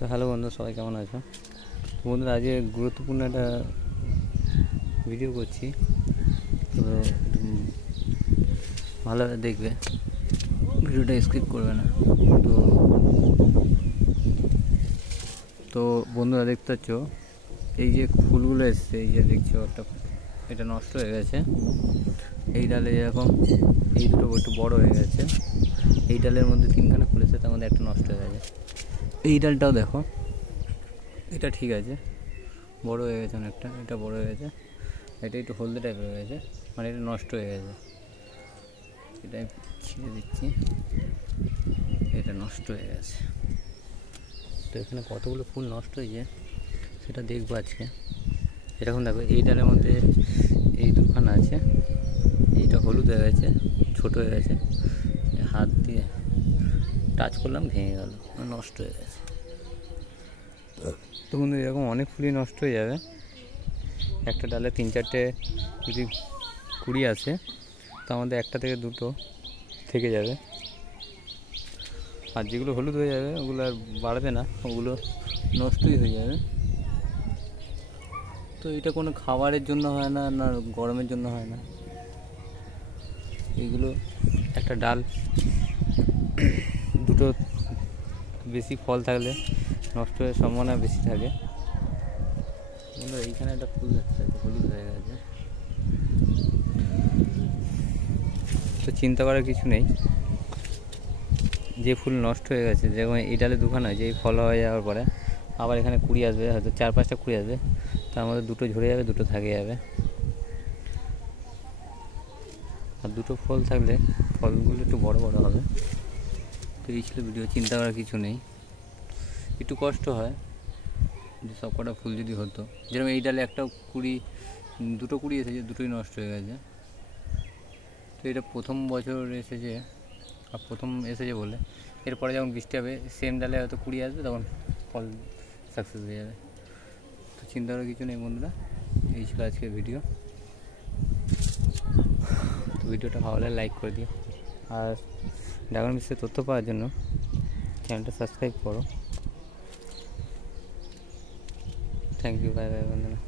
তো হ্যালো বন্ধুরা, সবাই কেমন আছো? তো বন্ধুরা, আজকে গুরুত্বপূর্ণ একটা ভিডিও করছি, তো ভালোভাবে দেখবে, ভিডিওটা স্কিপ করবে না। তো তো বন্ধুরা, দেখতে পাচ্ছ এই যে ফুলগুলো এসছে, এই যে দেখছো এটা নষ্ট হয়ে গেছে। এই ডালে যেরকম এই দুটো একটু বড় হয়ে গেছে, এই ডালের মধ্যে তিনখানা ফুল এসেছে, তার মধ্যে একটা নষ্ট হয়ে গেছে। এই ডালটাও দেখো, এটা ঠিক আছে, বড় হয়ে গেছে অনেকটা, এটা বড় হয়ে গেছে, এটা একটু হলদে টাইপের হয়ে গেছে, মানে এটা নষ্ট হয়ে গেছে। এটা ছিঁড়ে দিচ্ছি, এটা নষ্ট হয়ে গেছে। তো এখানে কতগুলো ফুল নষ্ট হয়েছে সেটা দেখবো আজকে। এরকম দেখো, এই ডালের মধ্যে এই দুখানা আছে, এইটা হলুদ হয়ে গেছে, ছোট হয়ে গেছে, হাত দিয়ে টাচ করলাম ভেঙে গেল, নষ্ট হয়ে গেছে। তো বন্ধু, এরকম অনেক ফুলই নষ্ট হয়ে যাবে। একটা ডালে 3-4টে যদি কুড়ি আসে, তো আমাদের একটা থেকে দুটো থেকে যাবে, আর যেগুলো হলুদ হয়ে যাবে ওগুলো আর বাড়বে না, ওগুলো নষ্টই হয়ে যাবে। তো এটা কোনো খাবারের জন্য হয় না, না গরমের জন্য হয় না। এইগুলো একটা ডাল দুটো বেশি ফল থাকলে নষ্ট হওয়ার সম্ভাবনা বেশি থাকে। এইখানে একটা ফুল দেখতে হলুদ হয়ে গেছে, তো চিন্তা করার কিছু নেই। যে ফুল নষ্ট হয়ে গেছে, যেরকম এই ডালে দুখানা আছে, এই ফল হয়ে যাওয়ার পরে আবার এখানে কুড়ি আসবে, হয়তো 4-5টা কুড়ি আসবে, তার মধ্যে দুটো ঝরে যাবে, দুটো থেকে যাবে। আর দুটো ফল থাকলে ফলগুলো একটু বড় বড় হবে। তো এই ছিল ভিডিও, চিন্তা করার কিছু নেই। একটু কষ্ট হয় যে সব কটা ফুল যদি হতো, যেরকম এই ডালে দুটো কুড়ি এসেছে, দুটোই নষ্ট হয়ে গেছে। তো এটা প্রথম বছর এসেছে, আর প্রথম এসেছে বলে এরপরে যখন বৃষ্টি হবে, সেম ডালে হয়তো কুড়ি আসবে, তখন ফল সাকসেস হয়ে যাবে। তো চিন্তা করার কিছু নেই বন্ধুরা, এই ছিল আজকের ভিডিও। তো ভিডিওটা ভালো লাগলে লাইক করে দিও, আর ড্রাগন ফ্রুটের তথ্য পাওয়ার জন্য চ্যানেলটা সাবস্ক্রাইব করো। থ্যাংক ইউ, বাই বাই বন্ধুরা।